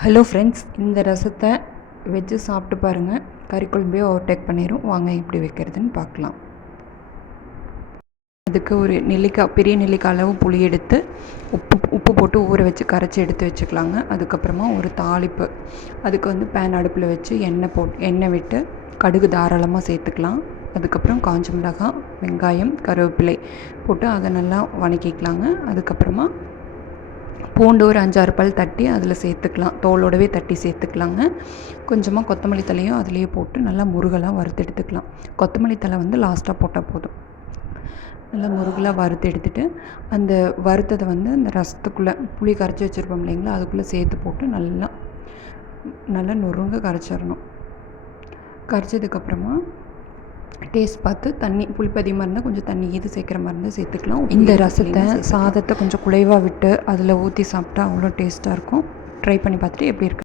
Hello friends, இந்த ரசத்தை வச்சு சாப்பிட்டு பாருங்கள். கறி குழம்பையும் ஓவர்டேக் பண்ணிடும். வாங்க எப்படி வைக்கிறதுன்னு பார்க்கலாம். அதுக்கு ஒரு நெல்லிக்காய், பெரிய நெல்லிக்காய் அளவு புளி எடுத்து உப்பு போட்டு ஊற வச்சு கரைச்சி எடுத்து வச்சுக்கலாங்க. அதுக்கப்புறமா ஒரு தாளிப்பு, அதுக்கு பேன் அடுப்பில் வச்சு எண்ணெய் விட்டு கடுகு தாராளமாக சேர்த்துக்கலாம். அதுக்கப்புறம் காஞ்ச மிளகாய், வெங்காயம், கருவேப்பிலை போட்டு அதை நல்லா வதக்கிக்கலாங்க. அதுக்கப்புறமா பூண்டு ஒரு 5-6 பல் தட்டி அதில் சேர்த்துக்கலாம். தோலோடவே தட்டி சேர்த்துக்கலாங்க. கொஞ்சமாக கொத்தமல்லி தலையும் அதிலேயே போட்டு நல்லா முருகலாக வறுத்து எடுத்துக்கலாம். கொத்தமல்லி தலை லாஸ்ட்டாக போட்டால் போதும். நல்லா முருகலாக வறுத்து எடுத்துகிட்டு அந்த வறுத்ததை அந்த ரசத்துக்குள்ளே புளி கரைச்சி வச்சுருப்போம் இல்லைங்களா, அதுக்குள்ளே சேர்த்து போட்டு நல்லா நொறுங்க கரைச்சிடணும். கரைச்சதுக்கப்புறமா டேஸ்ட் பார்த்து தண்ணி, புளிப்பு அதிகமாக இருந்தால் கொஞ்சம் தண்ணி சேர்க்குற மாதிரி இருந்தால் சேர்த்துக்கலாம். இந்த ரசத்தை சாதத்தை கொஞ்சம் குழைவாக விட்டு அதில் ஊற்றி சாப்பிட்டா அவ்வளோ டேஸ்ட்டாக இருக்கும். ட்ரை பண்ணி பார்த்துட்டு எப்படி இருக்குது